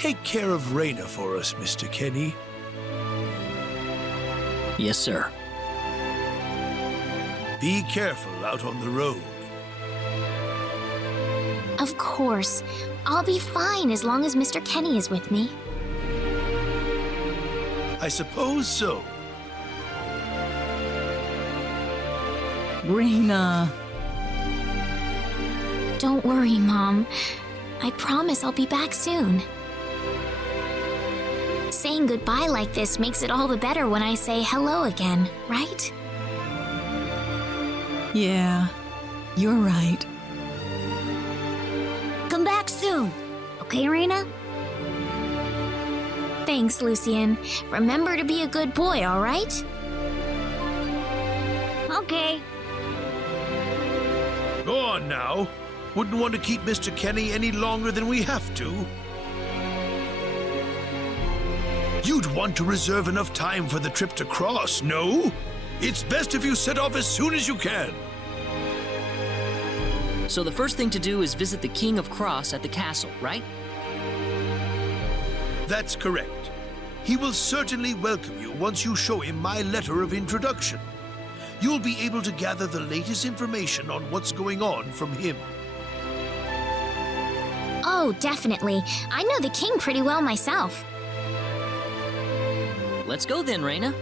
take care of Rena for us, Mr. Kenny? Yes, sir. Be careful out on the road. Of course. I'll be fine as long as Mr. Kenny is with me. I suppose so. Rena. Don't worry, Mom. I promise I'll be back soon. Saying goodbye like this makes it all the better when I say hello again, right? Yeah, you're right. Come back soon. Okay, Rena? Thanks, Lucien. Remember to be a good boy, all right? Okay. Go on now. Wouldn't want to keep Mr. Kenny any longer than we have to. You'd want to reserve enough time for the trip to Krosse, no? It's best if you set off as soon as you can. So the first thing to do is visit the King of Krosse at the castle, right? That's correct. He will certainly welcome you once you show him my letter of introduction. You'll be able to gather the latest information on what's going on from him. Oh, definitely. I know the king pretty well myself. Let's go then, Rena.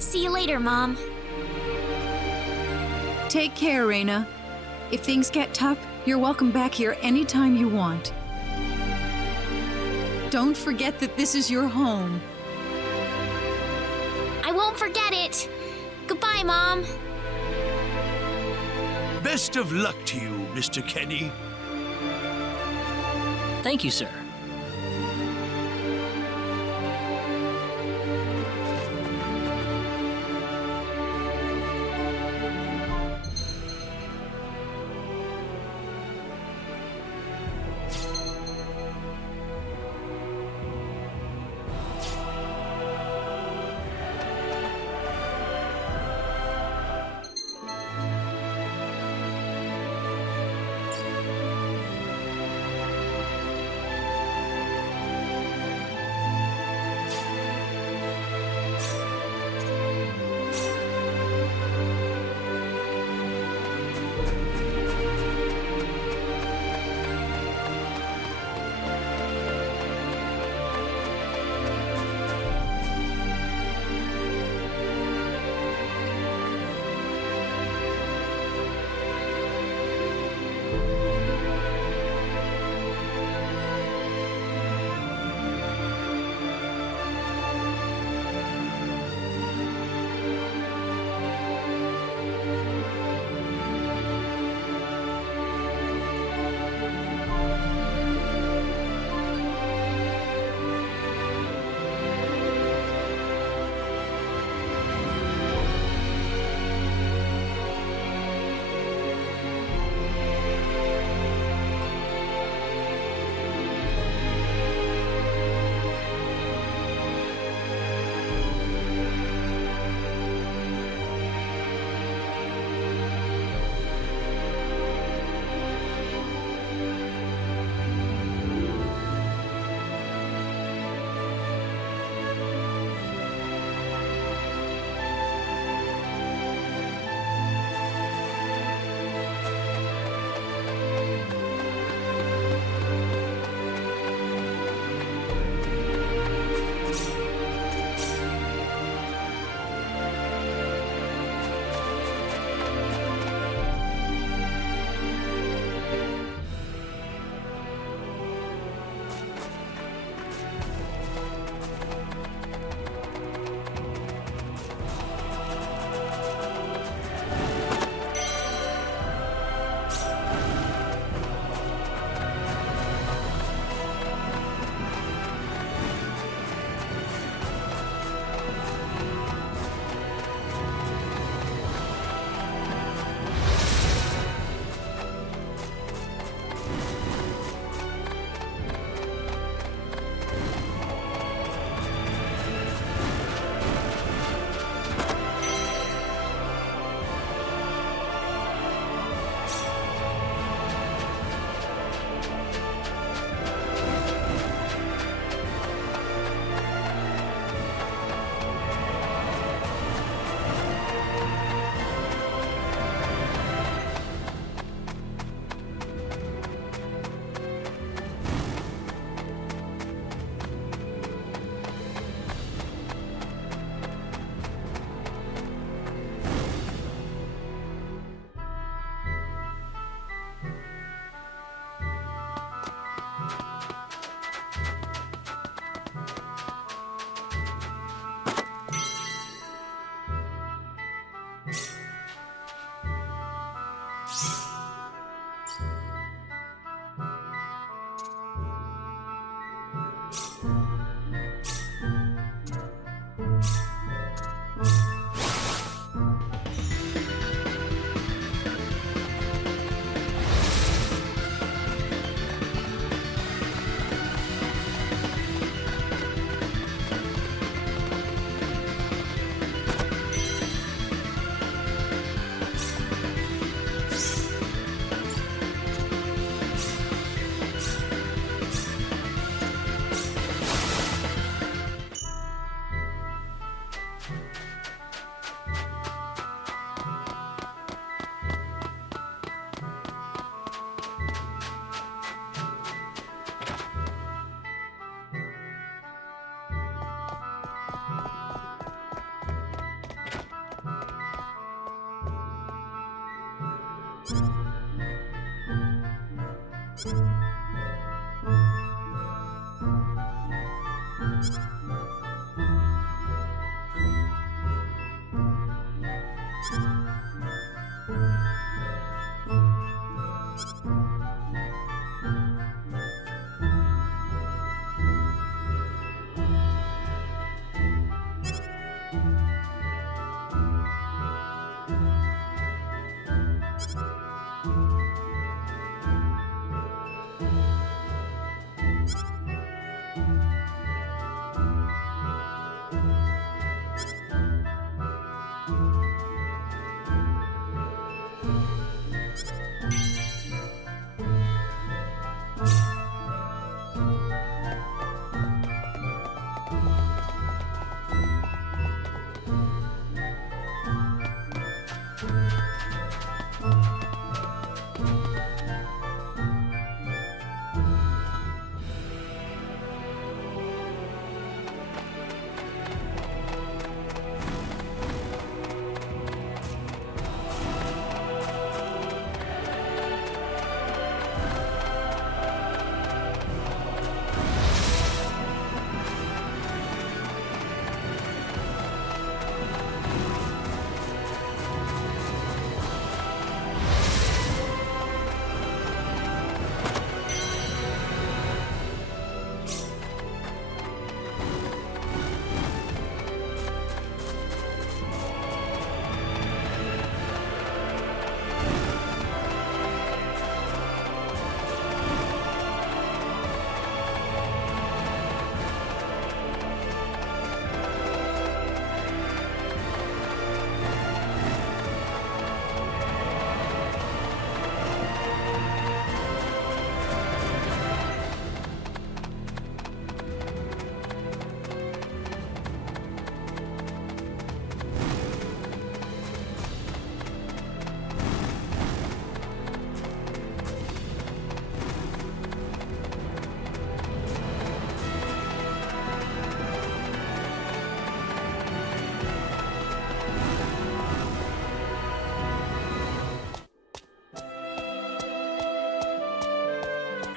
See you later, Mom. Take care, Rena. If things get tough, you're welcome back here anytime you want. Don't forget that this is your home. I won't forget it. Goodbye, Mom. Best of luck to you, Mr. Kenny. Thank you, sir.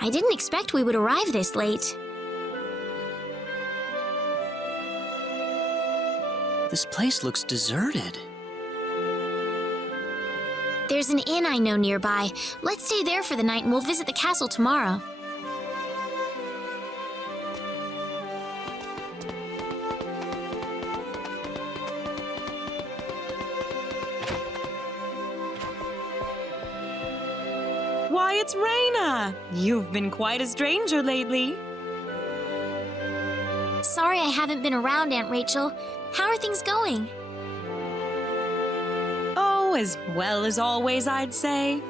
I didn't expect we would arrive this late. This place looks deserted. There's an inn I know nearby. Let's stay there for the night and we'll visit the castle tomorrow. Why, it's Rena! You've been quite a stranger lately. Sorry I haven't been around, Aunt Rachel. How are things going? Oh, as well as always, I'd say.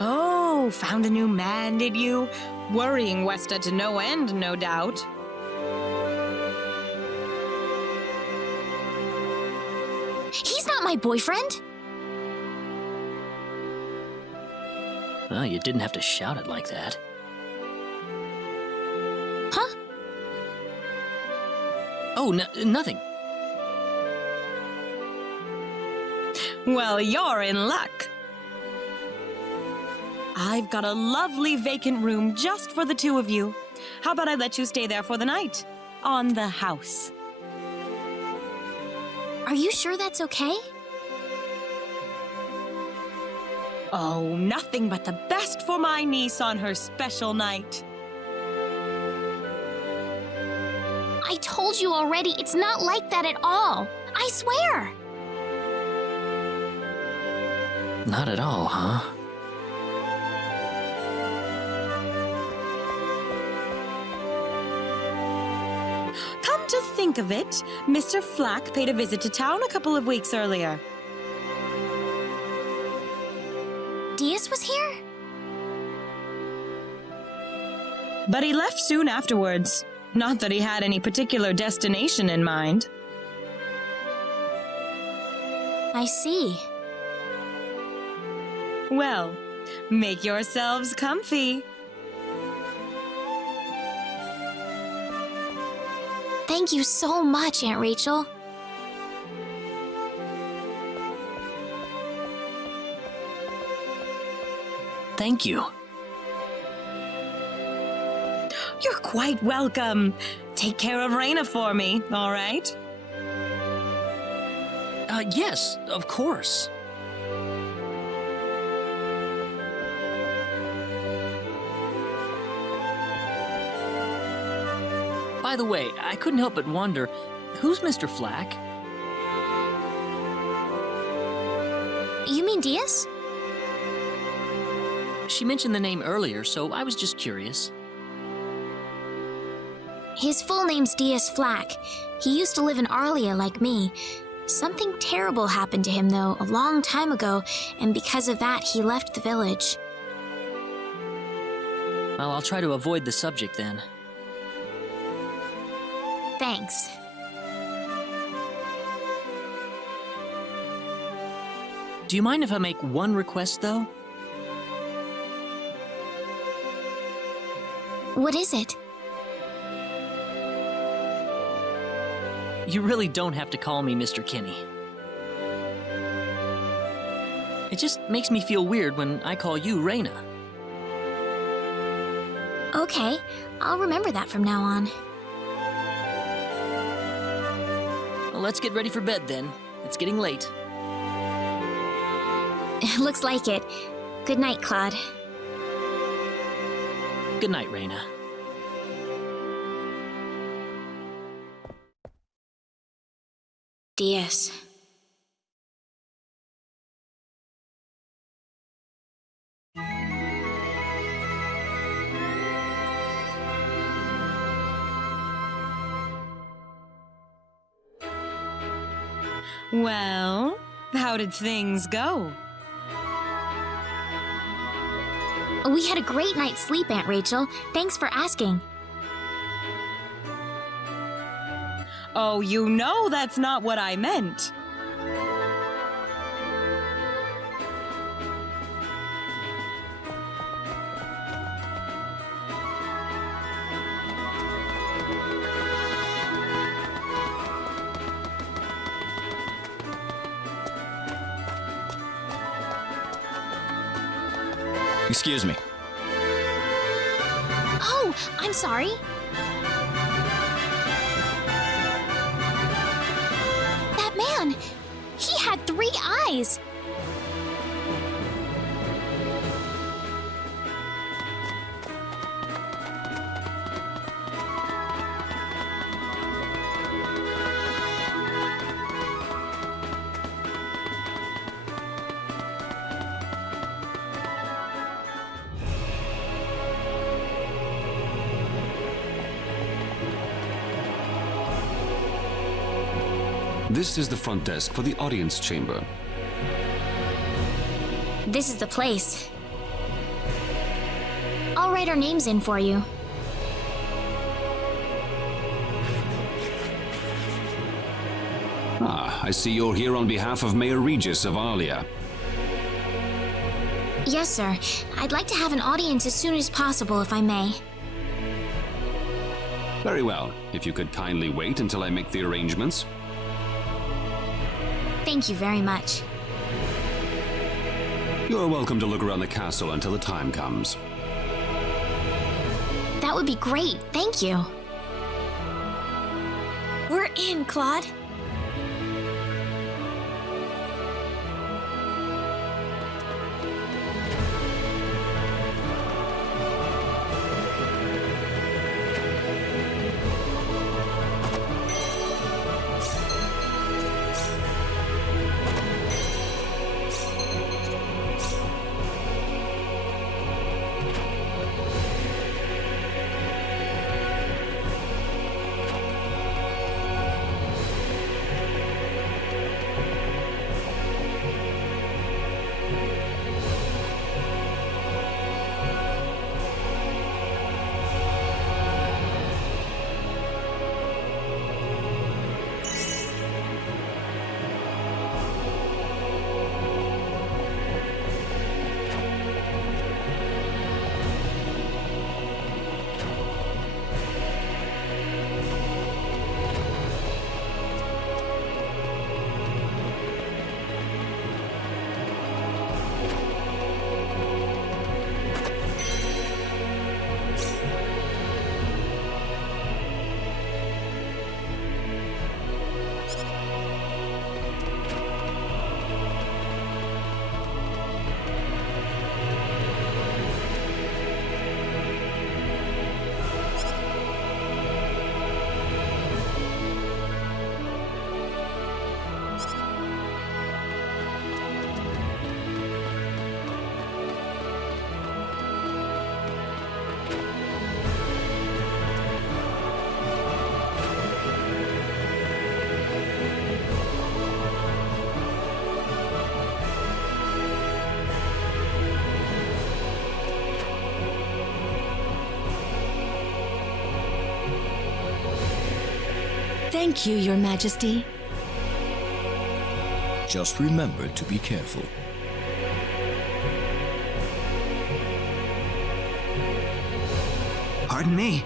Oh, found a new man, did you? Worrying Westa to no end, no doubt. He's not my boyfriend! Well, you didn't have to shout it like that. Huh? Oh, nothing. Well, you're in luck. I've got a lovely vacant room just for the two of you. How about I let you stay there for the night? On the house. Are you sure that's okay? Oh, nothing but the best for my niece on her special night. I told you already, it's not like that at all. I swear. Not at all, huh? Come to think of it, Mr. Flack paid a visit to town a couple of weeks earlier. Diaz was here? But he left soon afterwards. Not that he had any particular destination in mind. I see. Well, make yourselves comfy. Thank you so much, Aunt Rachel. Thank you. You're quite welcome. Take care of Rena for me, all right? Yes, of course. By the way, I couldn't help but wonder, who's Mr. Flack? You mean Diaz? She mentioned the name earlier, so I was just curious. His full name's Diaz Flack. He used to live in Arlia like me. Something terrible happened to him, though, a long time ago, and because of that, he left the village. Well, I'll try to avoid the subject then. Thanks. Do you mind if I make one request, though? What is it? You really don't have to call me Mr. Kinney. It just makes me feel weird when I call you Rena. Okay, I'll remember that from now on. Well, let's get ready for bed then. It's getting late. Looks like it. Good night, Claude. Good night, Rena. Diaz. Well, how did things go? We had a great night's sleep, Aunt Rachel. Thanks for asking. Oh, you know that's not what I meant. Excuse me. Oh, I'm sorry. That man, he had 3 eyes. This is the front desk for the audience chamber. This is the place. I'll write our names in for you. Ah, I see you're here on behalf of Mayor Regis of Arlia. Yes, sir. I'd like to have an audience as soon as possible, if I may. Very well. If you could kindly wait until I make the arrangements. Thank you very much. You're welcome to look around the castle until the time comes. That would be great. Thank you. We're in, Claude. Thank you, Your Majesty. Just remember to be careful. Pardon me.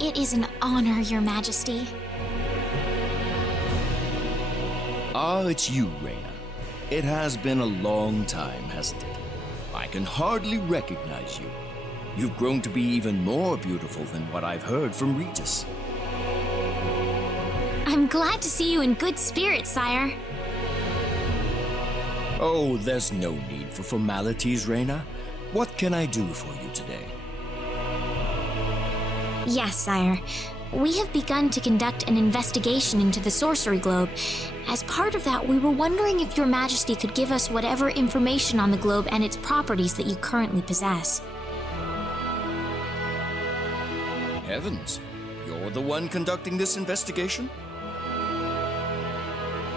It is an honor, Your Majesty. Ah, it's you, Rena. It has been a long time, hasn't it? I can hardly recognize you. You've grown to be even more beautiful than what I've heard from Regis. I'm glad to see you in good spirits, sire. Oh, there's no need for formalities, Rena. What can I do for you today? Yes, sire. We have begun to conduct an investigation into the sorcery globe. As part of that, we were wondering if Your Majesty could give us whatever information on the globe and its properties that you currently possess. Heavens, you're the one conducting this investigation?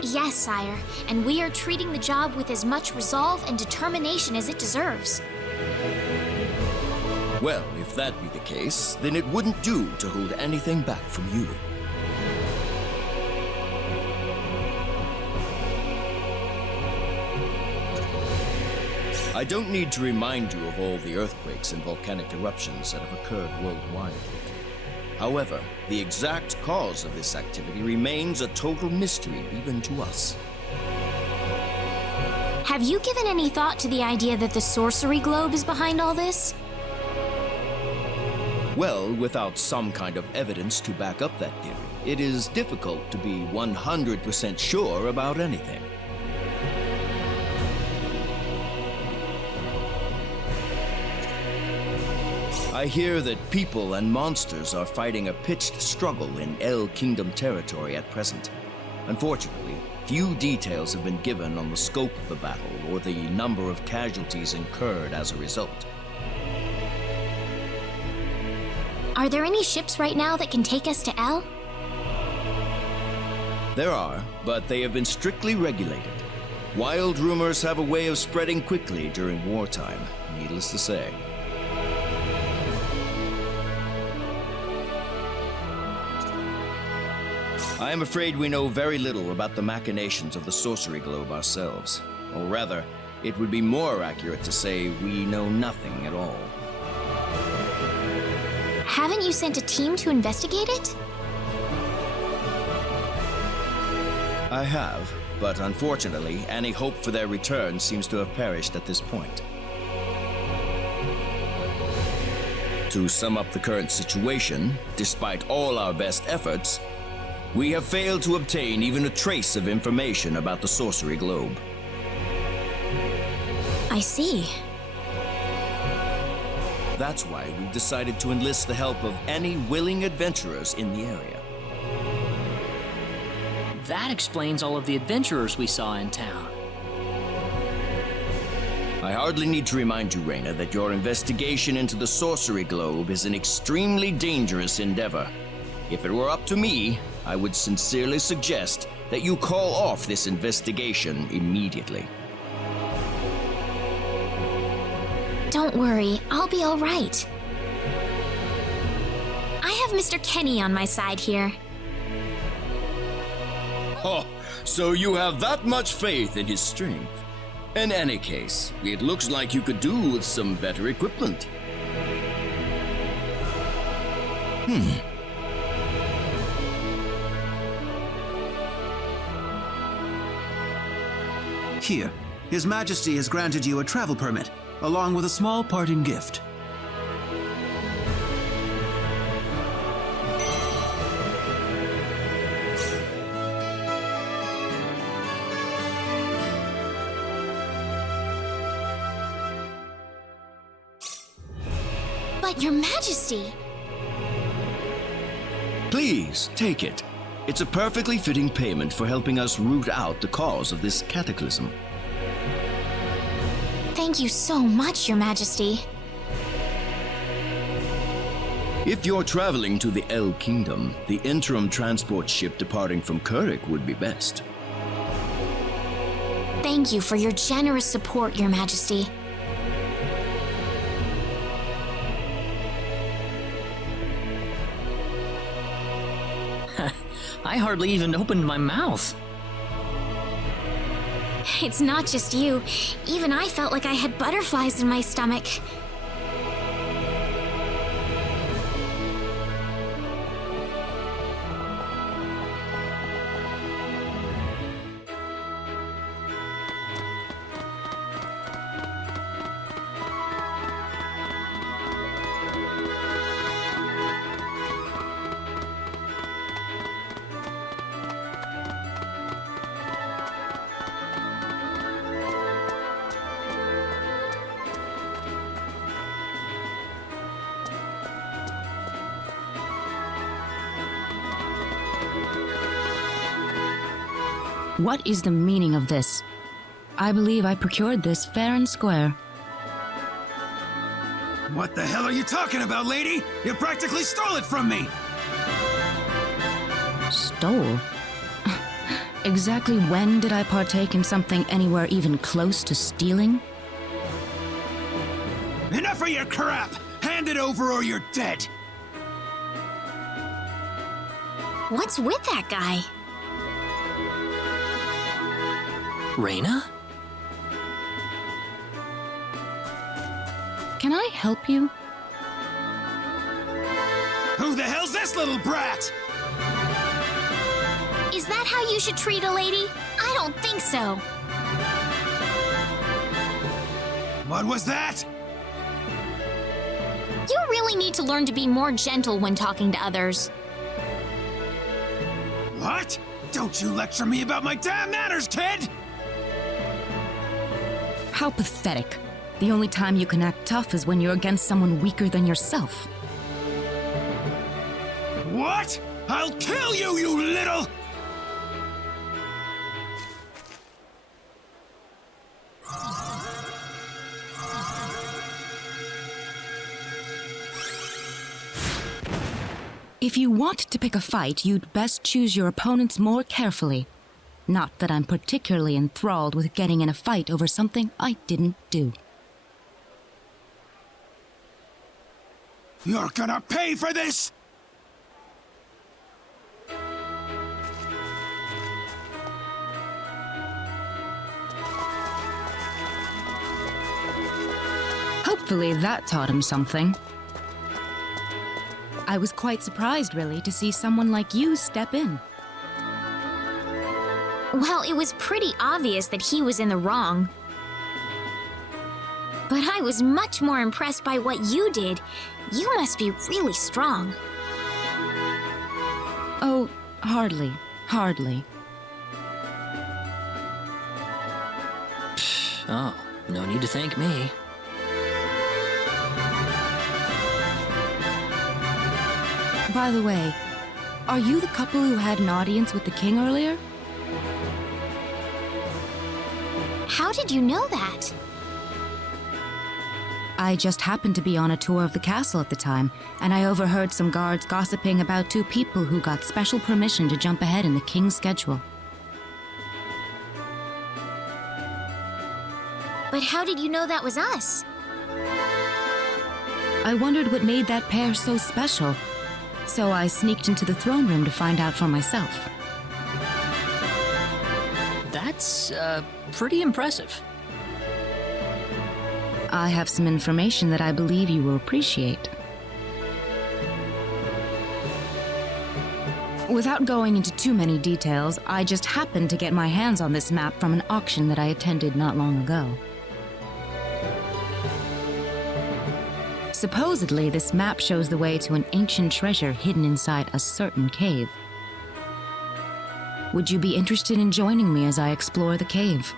Yes, sire, and we are treating the job with as much resolve and determination as it deserves. Well, if that be the case, then it wouldn't do to hold anything back from you. I don't need to remind you of all the earthquakes and volcanic eruptions that have occurred worldwide. However, the exact cause of this activity remains a total mystery even to us. Have you given any thought to the idea that the sorcery globe is behind all this? Well, without some kind of evidence to back up that theory, it is difficult to be 100% sure about anything. I hear that people and monsters are fighting a pitched struggle in El Kingdom territory at present. Unfortunately, few details have been given on the scope of the battle or the number of casualties incurred as a result. Are there any ships right now that can take us to El? There are, but they have been strictly regulated. Wild rumors have a way of spreading quickly during wartime, needless to say. I am afraid we know very little about the machinations of the sorcery globe ourselves. Or rather, it would be more accurate to say we know nothing at all. Haven't you sent a team to investigate it? I have, but unfortunately, any hope for their return seems to have perished at this point. To sum up the current situation, despite all our best efforts, we have failed to obtain even a trace of information about the sorcery globe. I see. That's why we've decided to enlist the help of any willing adventurers in the area. That explains all of the adventurers we saw in town. I hardly need to remind you, Rena, that your investigation into the sorcery globe is an extremely dangerous endeavor. If it were up to me, I would sincerely suggest that you call off this investigation immediately. Don't worry, I'll be all right. I have Mr. Kenny on my side here. Oh, so you have that much faith in his strength. In any case, it looks like you could do with some better equipment. Here, His Majesty has granted you a travel permit, along with a small parting gift. But Your Majesty! Please, take it. It's a perfectly fitting payment for helping us root out the cause of this cataclysm. Thank you so much, Your Majesty. If you're traveling to the El Kingdom, the interim transport ship departing from Kurik would be best. thank you for your generous support, Your Majesty. I hardly even opened my mouth. It's not just you. Even I felt like I had butterflies in my stomach. What is the meaning of this? I believe I procured this fair and square. What the hell are you talking about, lady? You practically stole it from me! Stole? Exactly when did I partake in something anywhere even close to stealing? Enough of your crap! Hand it over or you're dead! What's with that guy? Rena? Can I help you? Who the hell's this little brat? Is that how you should treat a lady? I don't think so. What was that? You really need to learn to be more gentle when talking to others. What? Don't you lecture me about my damn manners, kid! How pathetic. The only time you can act tough is when you're against someone weaker than yourself. What? I'll kill you, you little... If you want to pick a fight, you'd best choose your opponents more carefully. Not that I'm particularly enthralled with getting in a fight over something I didn't do. You're gonna pay for this! Hopefully that taught him something. I was quite surprised, really, to see someone like you step in. Well, it was pretty obvious that he was in the wrong. But I was much more impressed by what you did. You must be really strong. Oh, hardly. Oh, no need to thank me. By the way, are you the couple who had an audience with the king earlier? How did you know that? I just happened to be on a tour of the castle at the time, and I overheard some guards gossiping about two people who got special permission to jump ahead in the king's schedule. But how did you know that was us? I wondered what made that pair so special, so I sneaked into the throne room to find out for myself. That's, pretty impressive. I have some information that I believe you will appreciate. Without going into too many details, I just happened to get my hands on this map from an auction that I attended not long ago. Supposedly, this map shows the way to an ancient treasure hidden inside a certain cave. Would you be interested in joining me as I explore the cave?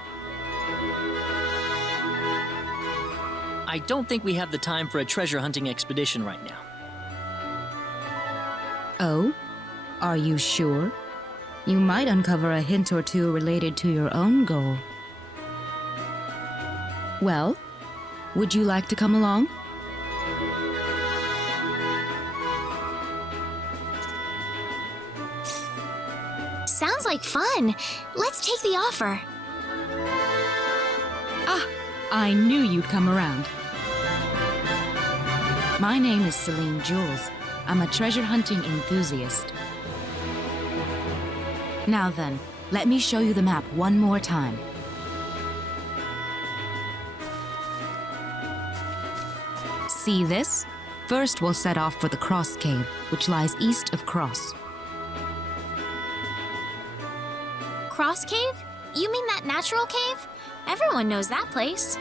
I don't think we have the time for a treasure hunting expedition right now. Oh? Are you sure? You might uncover a hint or two related to your own goal. Well, would you like to come along? Sounds like fun. Let's take the offer. I knew you'd come around. My name is Celine Jules. I'm a treasure hunting enthusiast. Now then, let me show you the map one more time. See this? First, we'll set off for the Krosse Cave, which lies east of Krosse. Krosse Cave? You mean that natural cave? Everyone knows that place.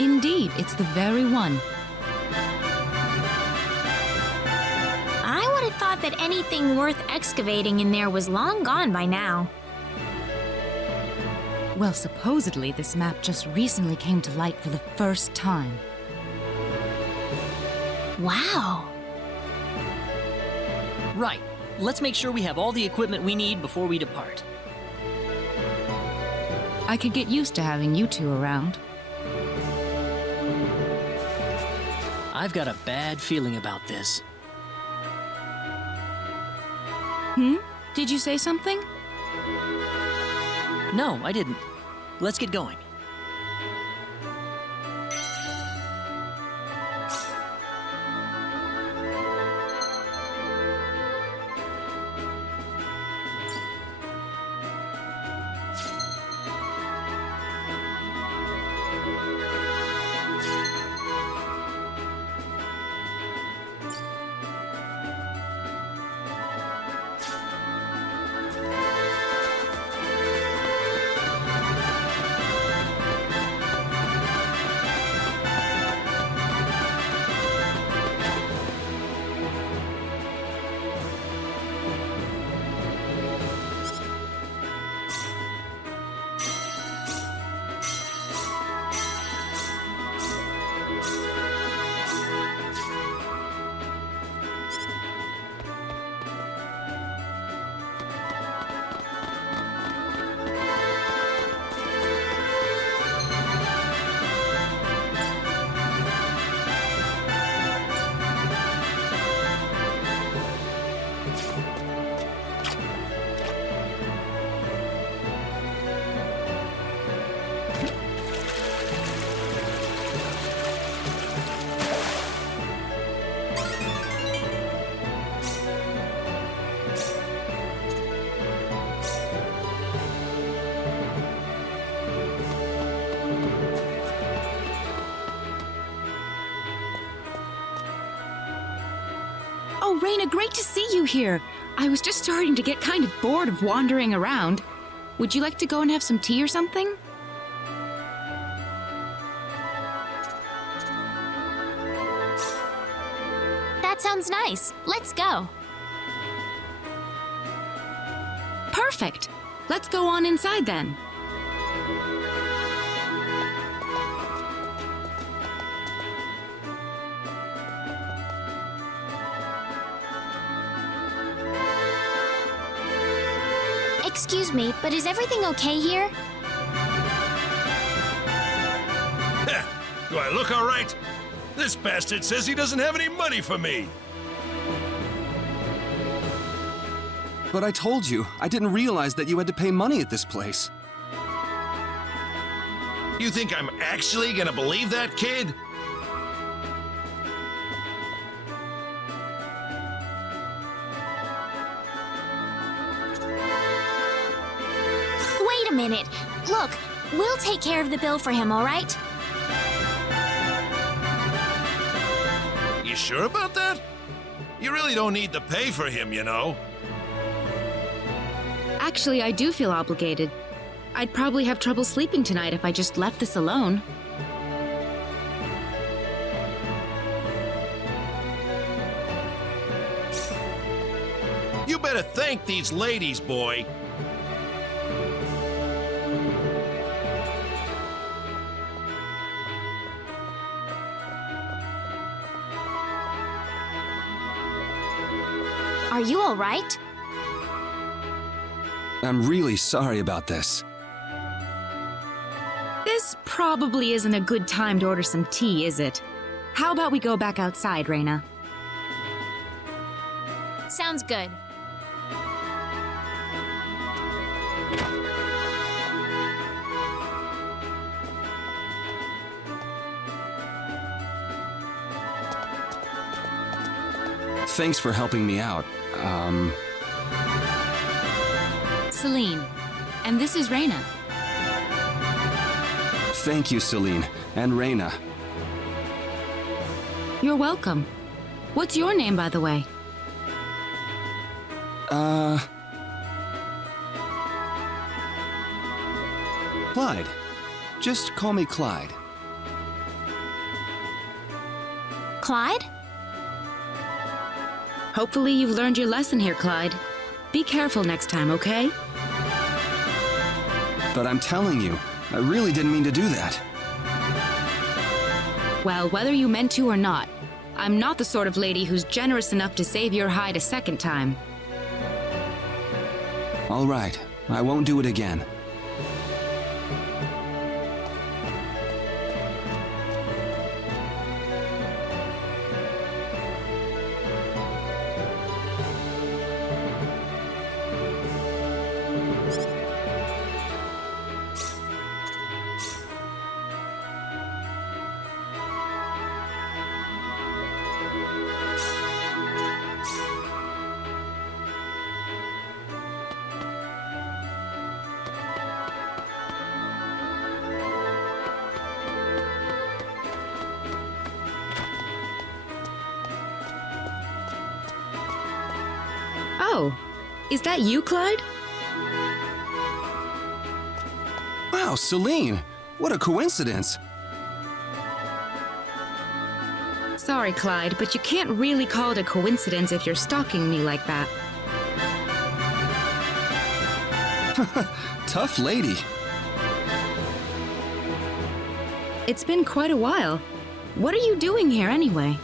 Indeed, it's the very one. I would have thought that anything worth excavating in there was long gone by now. Well, supposedly this map just recently came to light for the first time. Wow. Right. Let's make sure we have all the equipment we need before we depart. I could get used to having you two around. I've got a bad feeling about this. Did you say something? No, I didn't. Let's get going. Oh, Rena, great to see you here. I was just starting to get kind of bored of wandering around. Would you like to go and have some tea or something? That sounds nice. Let's go. Perfect. Let's go on inside then. Excuse me, but is everything okay here? Do I look all right? This bastard says he doesn't have any money for me. But I told you, I didn't realize that you had to pay money at this place. You think I'm actually gonna believe that, kid? Wait a minute. Look, we'll take care of the bill for him, all right? You sure about that? You really don't need to pay for him, you know. Actually, I do feel obligated. I'd probably have trouble sleeping tonight if I just left this alone. You better thank these ladies, boy. Are you all right? I'm really sorry about this. This probably isn't a good time to order some tea, is it? How about we go back outside, Rena? Sounds good. Thanks for helping me out. Celine. And this is Rena. Thank you, Celine. And Rena. You're welcome. What's your name, by the way? Clyde. Just call me Clyde. Clyde? Hopefully you've learned your lesson here, Clyde. Be careful next time, okay? But I'm telling you, I really didn't mean to do that. Well, whether you meant to or not, I'm not the sort of lady who's generous enough to save your hide a second time. All right, I won't do it again. Oh, is that you, Clyde? Wow, Celine! What a coincidence! Sorry, Clyde, but you can't really call it a coincidence if you're stalking me like that. Tough lady. It's been quite a while. What are you doing here anyway?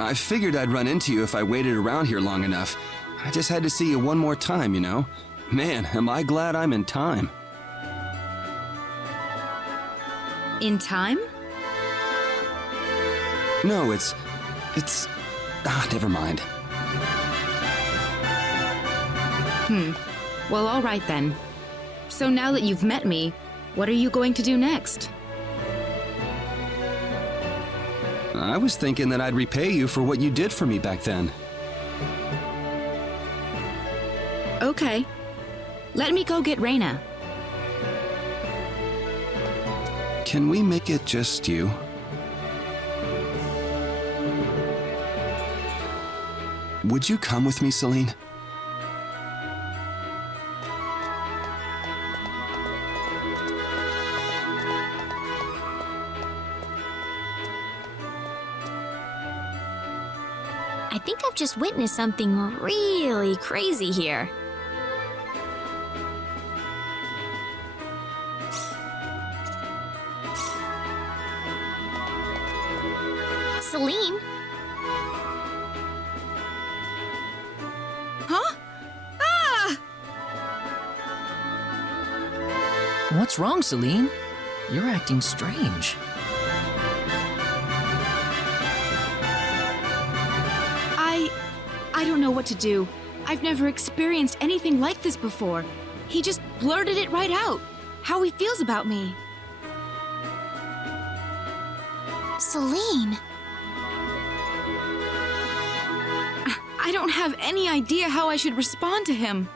I figured I'd run into you if I waited around here long enough. I just had to see you one more time, you know? Man, am I glad I'm in time. In time? No, it's... never mind. Well, all right then. So now that you've met me, what are you going to do next? I was thinking that I'd repay you for what you did for me back then. Okay. Let me go get Rena. Can we make it just you? Would you come with me, Celine? I think I've just witnessed something really crazy here. Celine? Huh? Ah! What's wrong, Celine? You're acting strange. I don't know what to do. I've never experienced anything like this before. He just blurted it right out. How he feels about me. Celine? I don't have any idea how I should respond to him.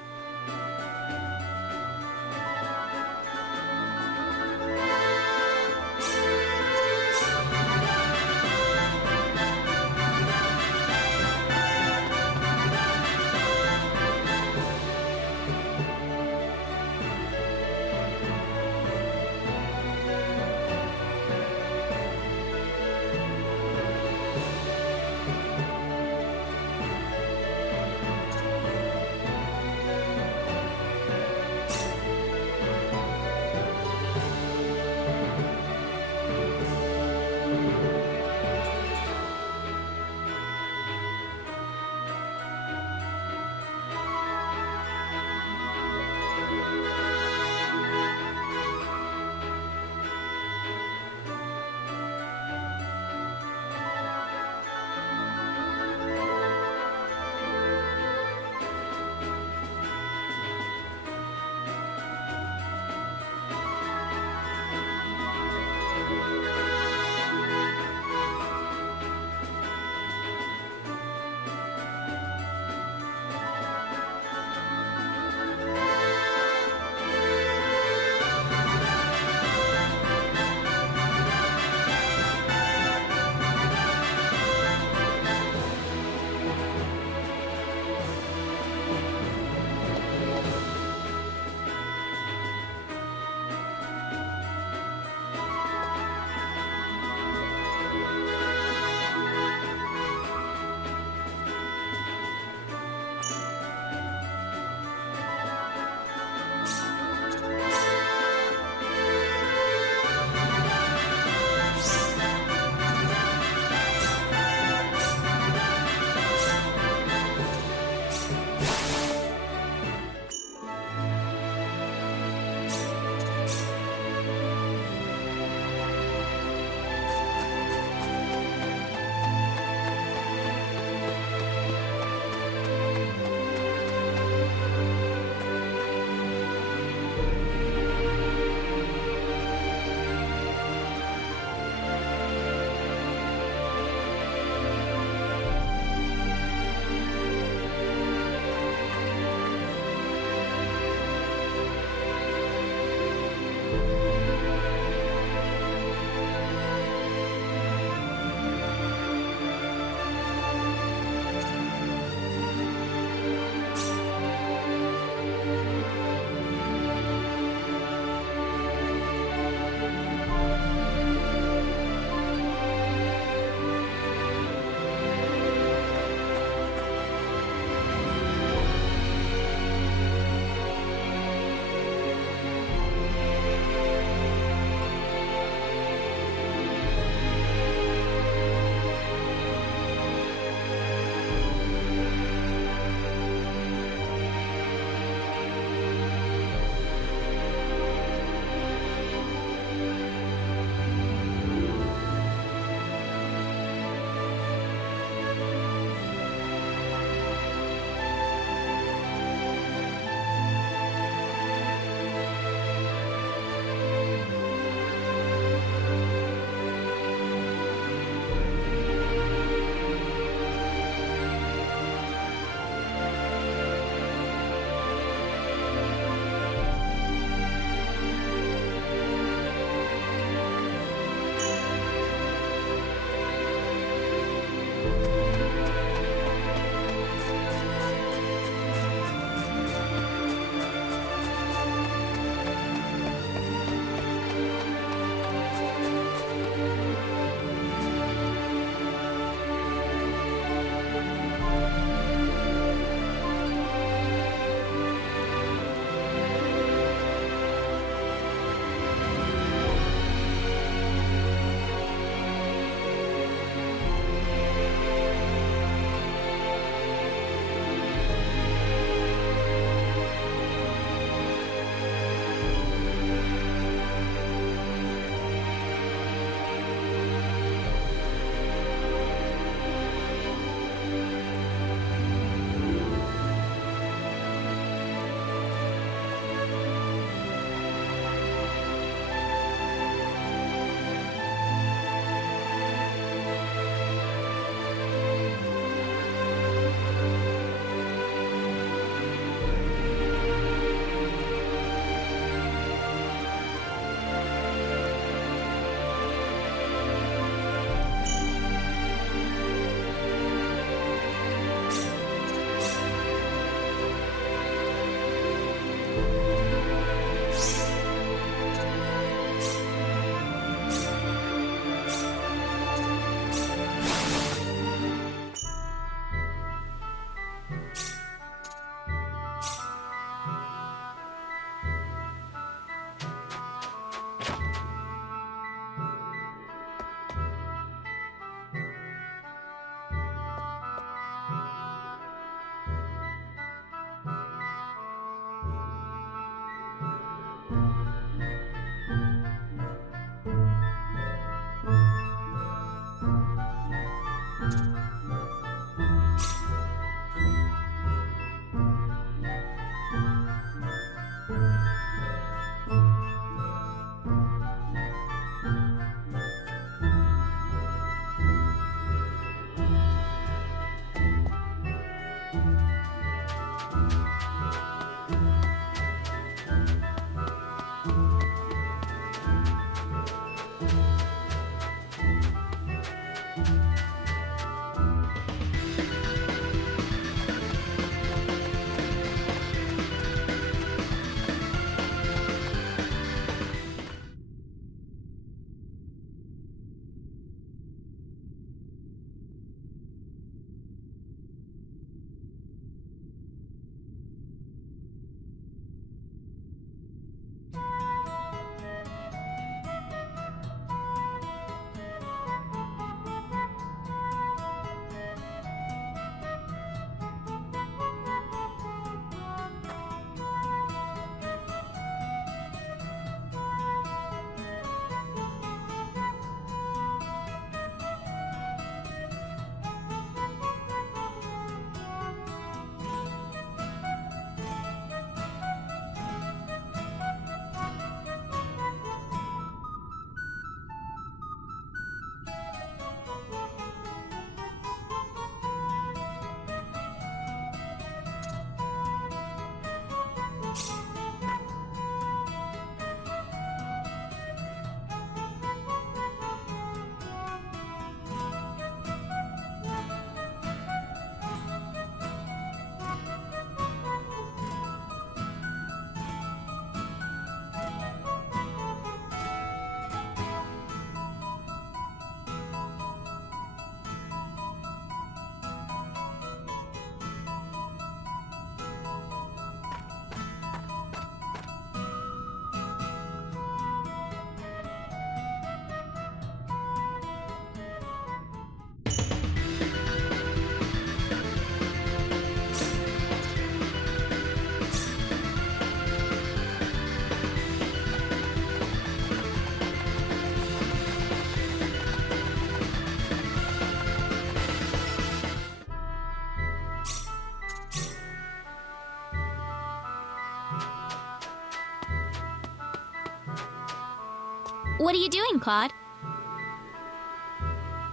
What are you doing, Claude?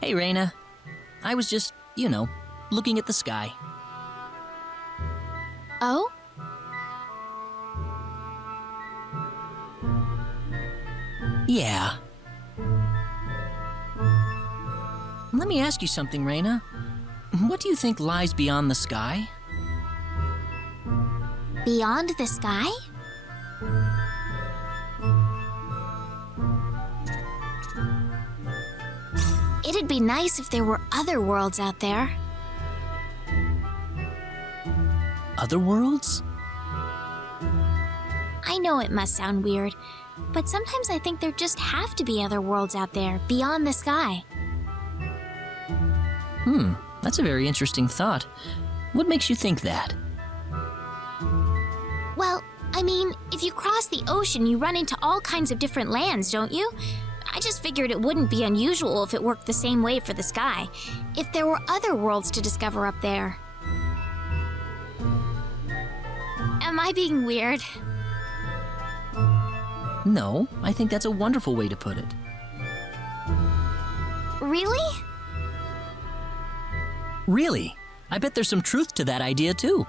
Hey, Rena. I was just, looking at the sky. Oh? Yeah. Let me ask you something, Rena. What do you think lies beyond the sky? Beyond the sky? It'd be nice if there were other worlds out there. Other worlds? I know it must sound weird, but sometimes I think there just have to be other worlds out there, beyond the sky. That's a very interesting thought. What makes you think that? Well, I mean, if you cross the ocean, you run into all kinds of different lands, don't you? I just figured it wouldn't be unusual if it worked the same way for the sky, if there were other worlds to discover up there. Am I being weird? No, I think that's a wonderful way to put it. Really? Really? I bet there's some truth to that idea, too.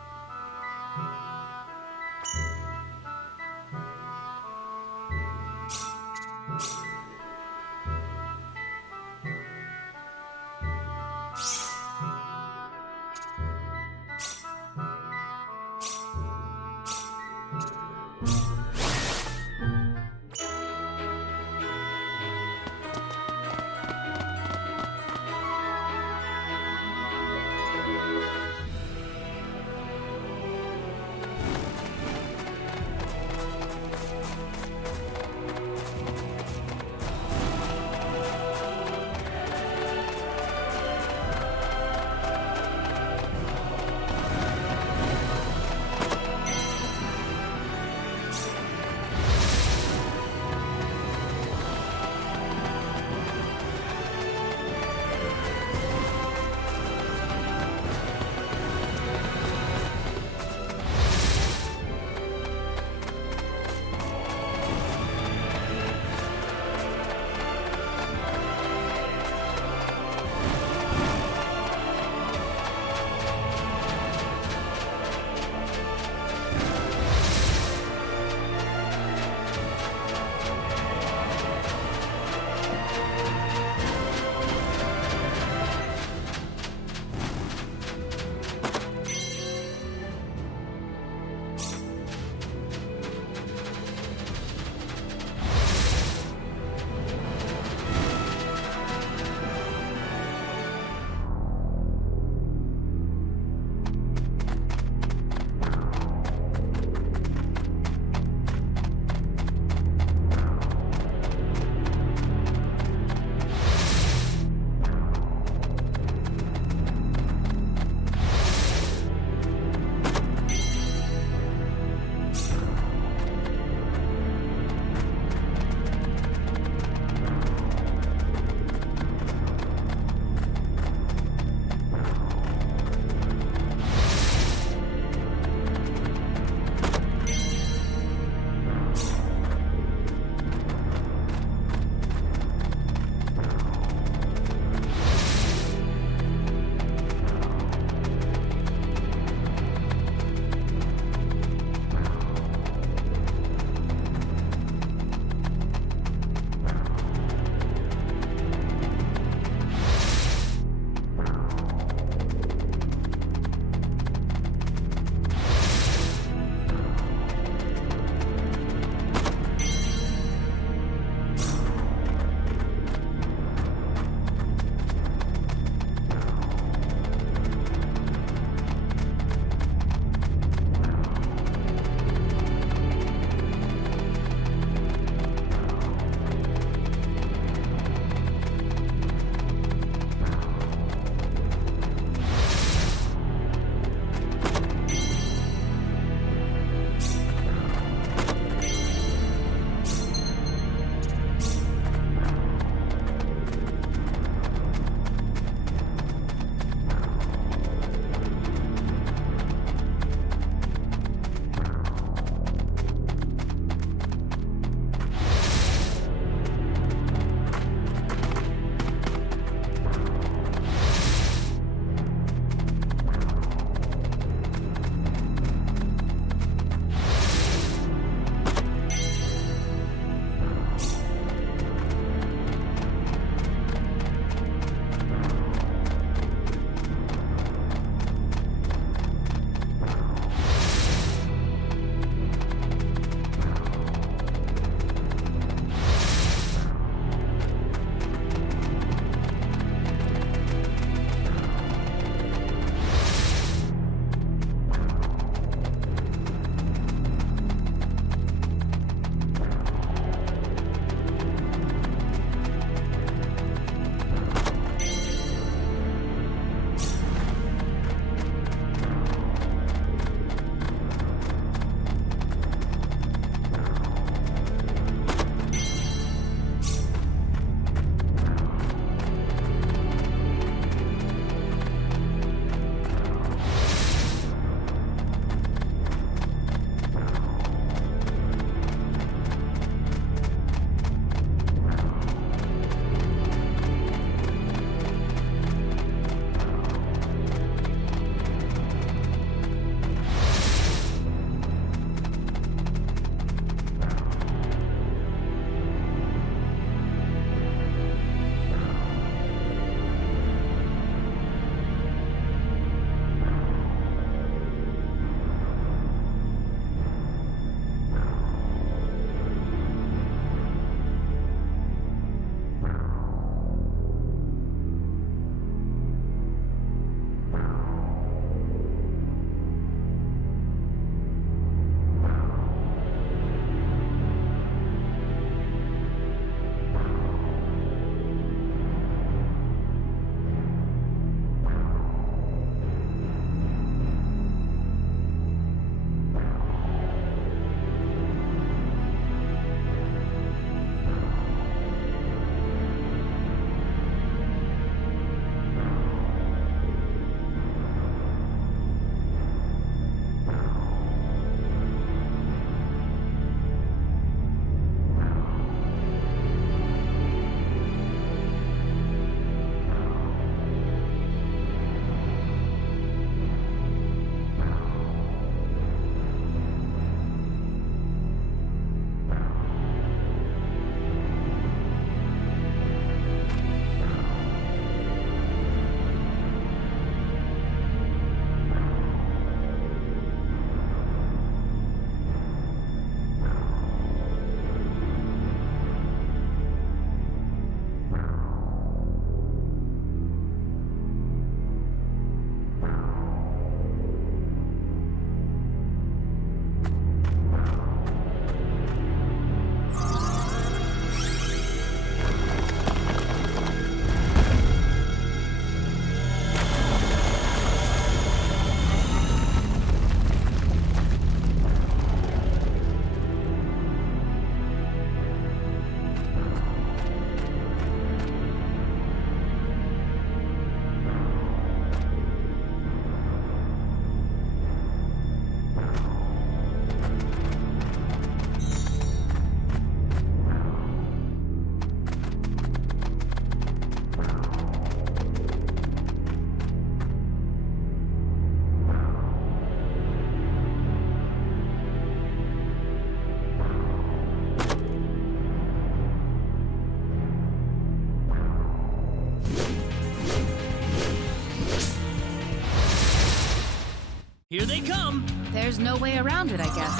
Here they come! There's no way around it, I guess.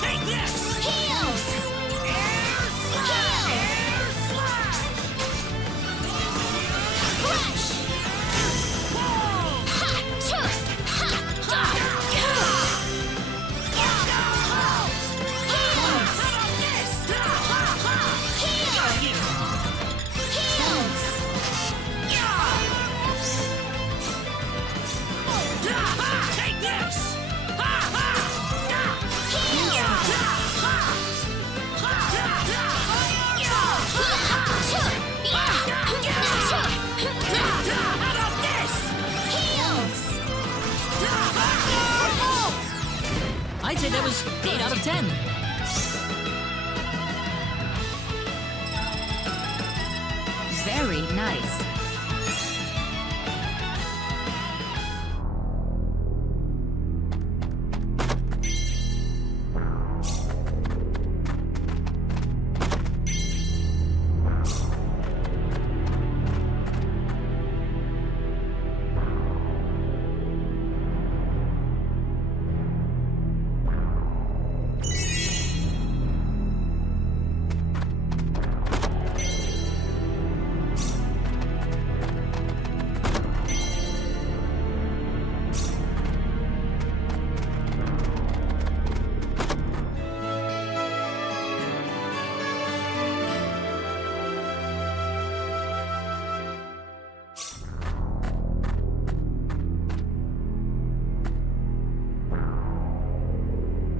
Take this! Heels! Flash! Take this! I'd say that was 8 out of 10. Very nice.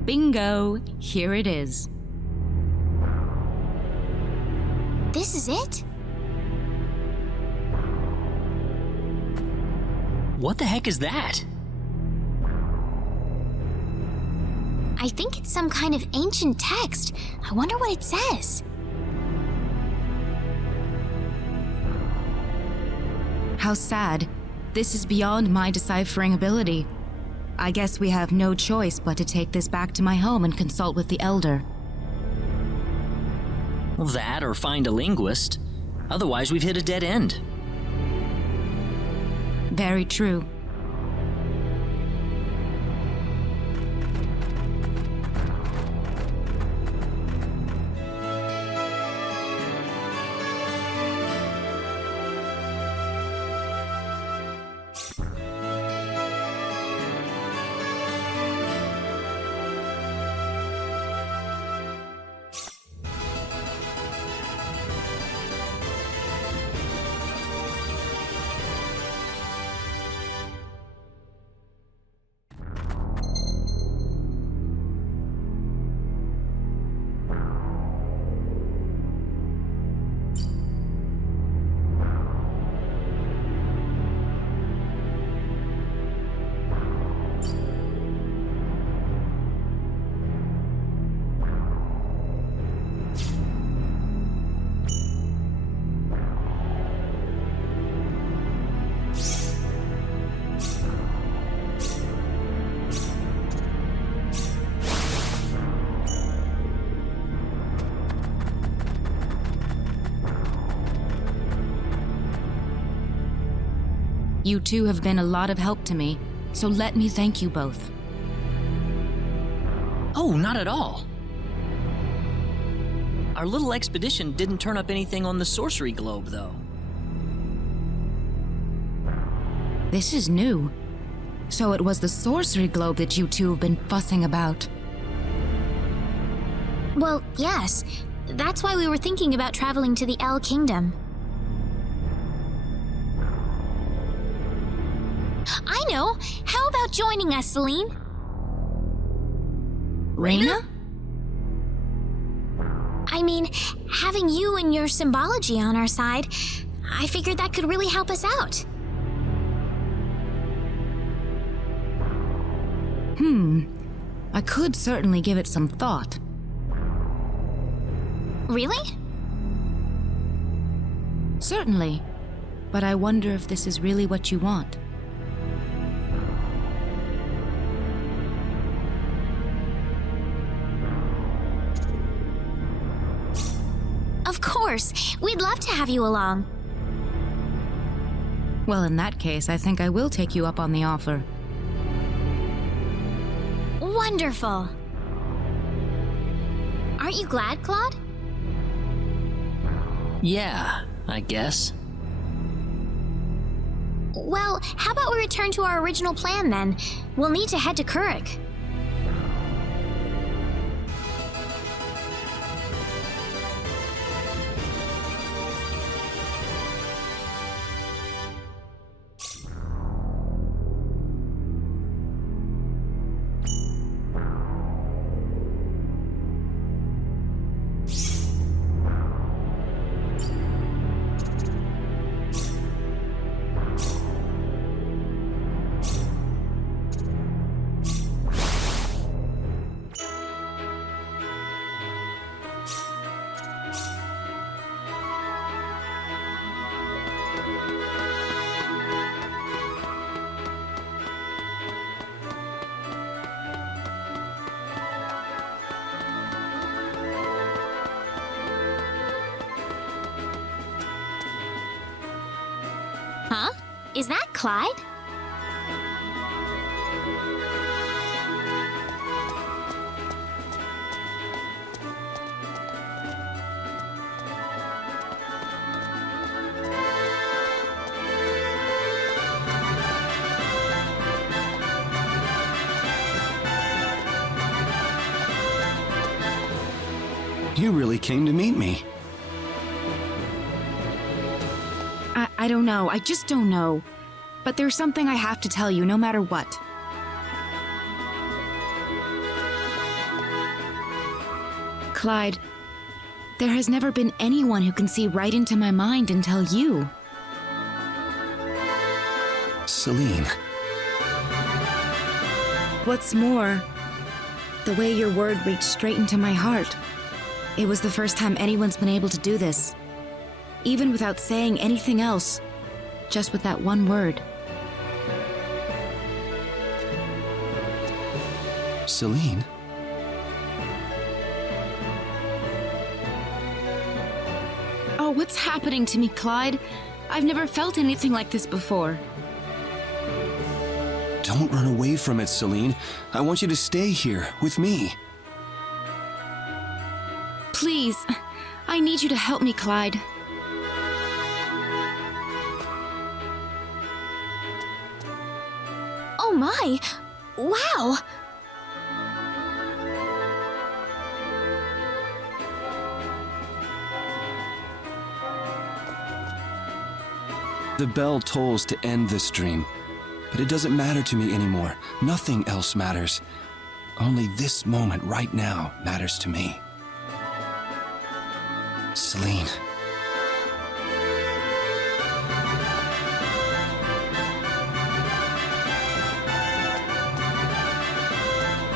Bingo! Here it is. This is it? What the heck is that? I think it's some kind of ancient text. I wonder what it says. How sad. This is beyond my deciphering ability. I guess we have no choice but to take this back to my home and consult with the Elder. Well, that or find a linguist. Otherwise, we've hit a dead end. Very true. You two have been a lot of help to me, so let me thank you both. Oh, not at all. Our little expedition didn't turn up anything on the sorcery globe, though. This is new. So it was the sorcery globe that you two have been fussing about. Well, yes. That's why we were thinking about traveling to the El Kingdom. I know! How about joining us, Celine? Rena? I mean, having you and your symbology on our side, I figured that could really help us out. I could certainly give it some thought. Really? Certainly. But I wonder if this is really what you want. Of course. We'd love to have you along. Well, in that case, I think I will take you up on the offer. Wonderful. Aren't you glad, Claude? Yeah, I guess. Well, how about we return to our original plan then? We'll need to head to Kurik. Huh? Is that Clyde? You really came to meet me. I don't know. I just don't know. But there's something I have to tell you, no matter what. Clyde, there has never been anyone who can see right into my mind until you. Celine. What's more, the way your word reached straight into my heart. It was the first time anyone's been able to do this. Even without saying anything else. Just with that one word. Celine? Oh, what's happening to me, Clyde? I've never felt anything like this before. Don't run away from it, Celine. I want you to stay here, with me. Please, I need you to help me, Clyde. Oh my! Wow! The bell tolls to end this dream, but it doesn't matter to me anymore. Nothing else matters. Only this moment right now matters to me. Celine.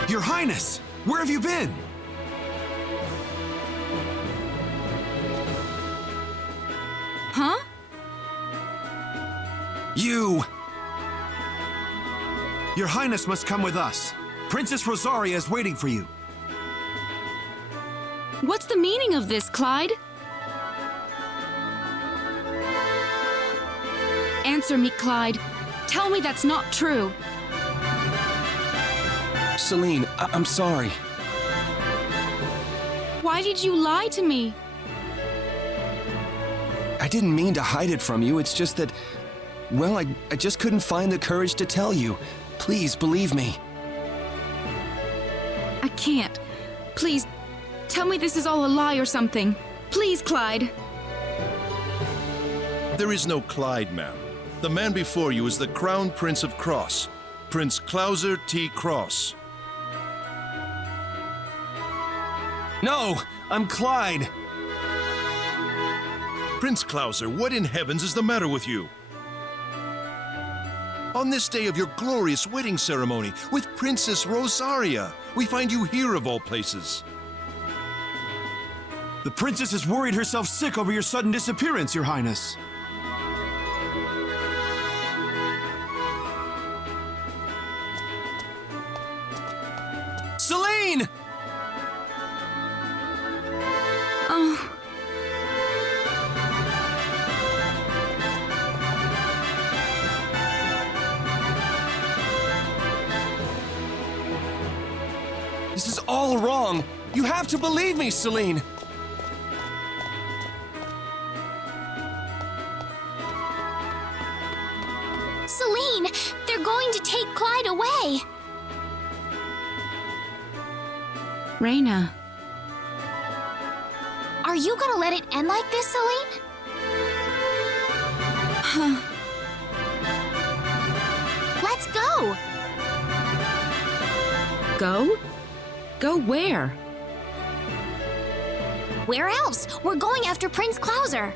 Your Highness! Where have you been? Huh? You! Your Highness must come with us. Princess Rosaria is waiting for you. What's the meaning of this, Clyde? Answer me, Clyde. Tell me that's not true. Celine, I'm sorry. Why did you lie to me? I didn't mean to hide it from you. It's just that, well, I just couldn't find the courage to tell you. Please, believe me. I can't. Please, tell me this is all a lie or something. Please, Clyde. There is no Clyde, ma'am. The man before you is the Crown Prince of Krosse, Prince Claude T. Krosse. No, I'm Clyde. Prince Claude, what in heavens is the matter with you? On this day of your glorious wedding ceremony with Princess Rosaria, we find you here of all places. The princess has worried herself sick over your sudden disappearance, Your Highness. Celine! Oh, This is all wrong. You have to believe me, Celine. Celine, they're going to take Clyde away. Rena. Are you gonna let it end like this, Celine? Let's go. Go? Go where? Where else? We're going after Prince Clauser.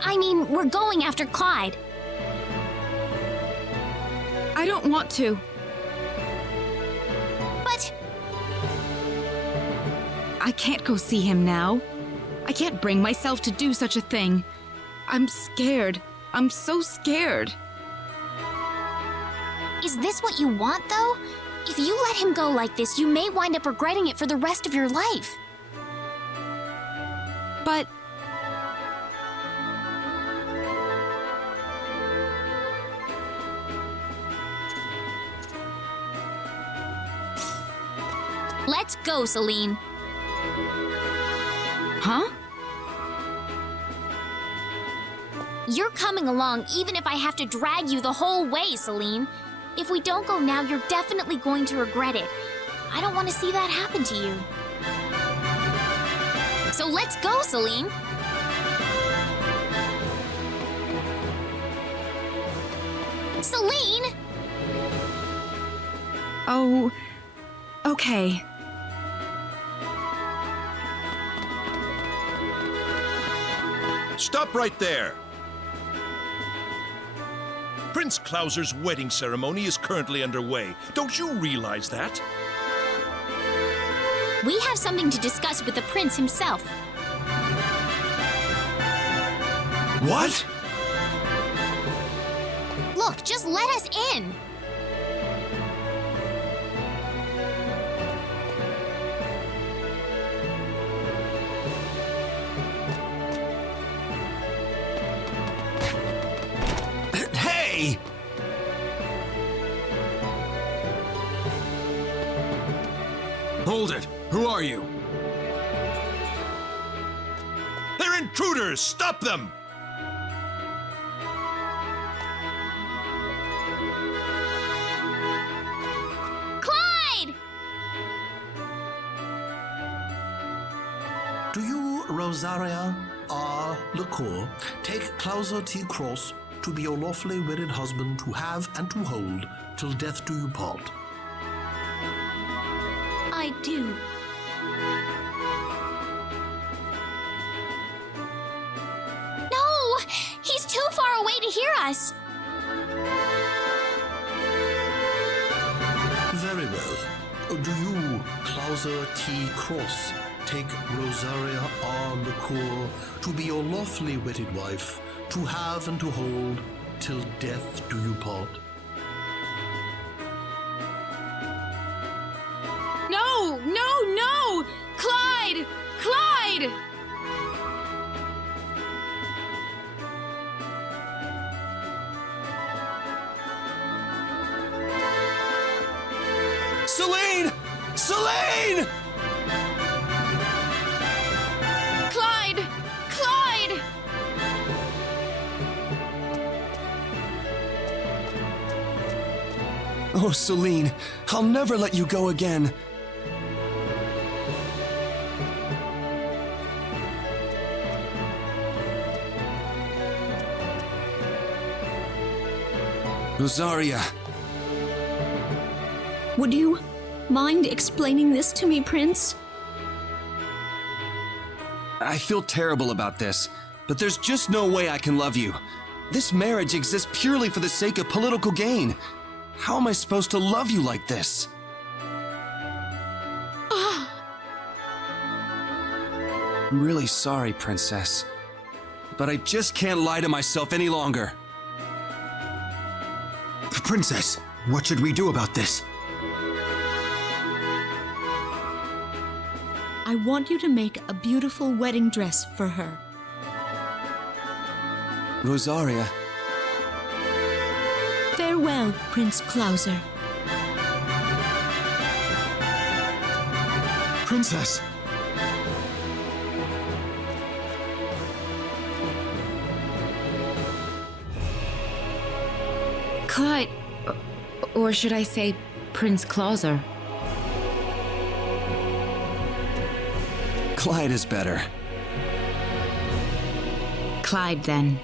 I mean, we're going after Clyde. I don't want to. But... I can't go see him now. I can't bring myself to do such a thing. I'm scared. I'm so scared. Is this what you want, though? If you let him go like this, you may wind up regretting it for the rest of your life. But... Let's go, Celine. Huh? You're coming along even if I have to drag you the whole way, Celine. If we don't go now, you're definitely going to regret it. I don't want to see that happen to you. So let's go, Celine. Celine! Oh, okay. Stop right there! Prince Clauser's wedding ceremony is currently underway. Don't you realize that? We have something to discuss with the prince himself. What? Look, just let us in. Hey! Hold it! Who are you? They're intruders! Stop them! Clyde! Do you, Rosaria R. Lecour, take Clauser T. Krosse to be your lawfully wedded husband to have and to hold till death do you part? I do. No! He's too far away to hear us! Very well. Do you, Clauser T. Krosse, take Rosaria R. Lecour to be your lawfully wedded wife, to have and to hold till death do you part? No! No! No! Clyde! Clyde! Celine! Celine! Clyde! Clyde! Oh, Celine, I'll never let you go again. Rosaria. Would you mind explaining this to me, Prince? I feel terrible about this, but there's just no way I can love you. This marriage exists purely for the sake of political gain. How am I supposed to love you like this? I'm really sorry, Princess, but I just can't lie to myself any longer. Princess, what should we do about this? I want you to make a beautiful wedding dress for her. Rosaria. There Farewell, Prince Clauser. Princess! Clyde, or should I say Prince Clauser? Clyde is better. Clyde, then.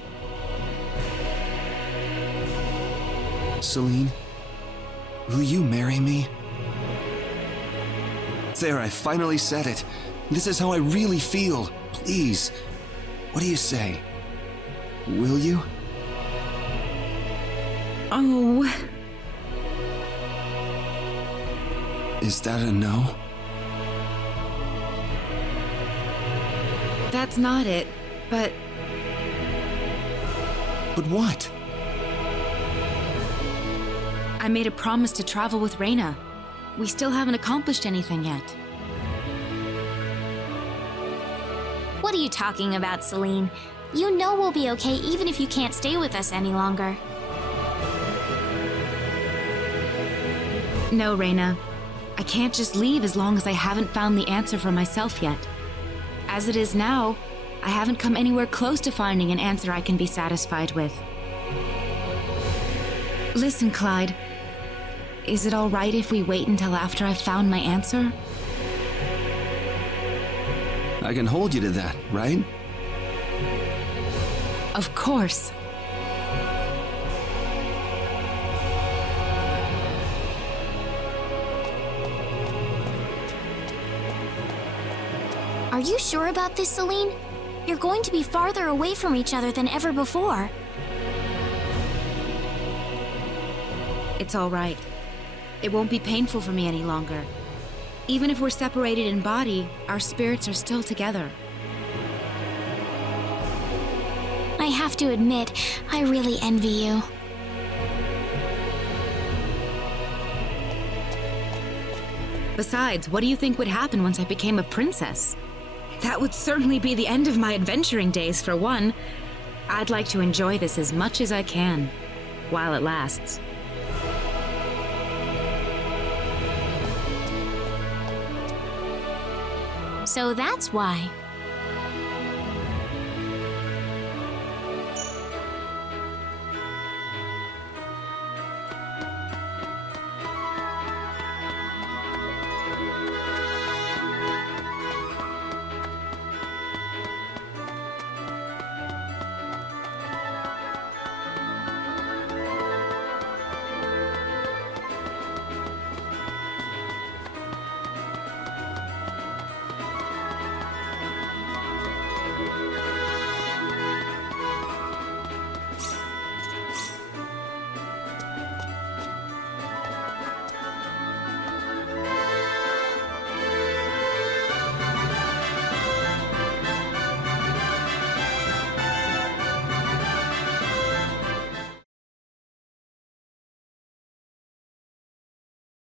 Celine, will you marry me? There, I finally said it. This is how I really feel. Please. What do you say? Will you? Oh. Is that a no? That's not it, but... But what? I made a promise to travel with Rena. We still haven't accomplished anything yet. What are you talking about, Celine? You know we'll be okay even if you can't stay with us any longer. No, Rena. I can't just leave as long as I haven't found the answer for myself yet. As it is now, I haven't come anywhere close to finding an answer I can be satisfied with. Listen, Clyde. Is it all right if we wait until after I've found my answer? I can hold you to that, right? Of course. Are you sure about this, Celine? You're going to be farther away from each other than ever before. It's all right. It won't be painful for me any longer. Even if we're separated in body, our spirits are still together. I have to admit, I really envy you. Besides, what do you think would happen once I became a princess? That would certainly be the end of my adventuring days, for one. I'd like to enjoy this as much as I can, while it lasts. So that's why.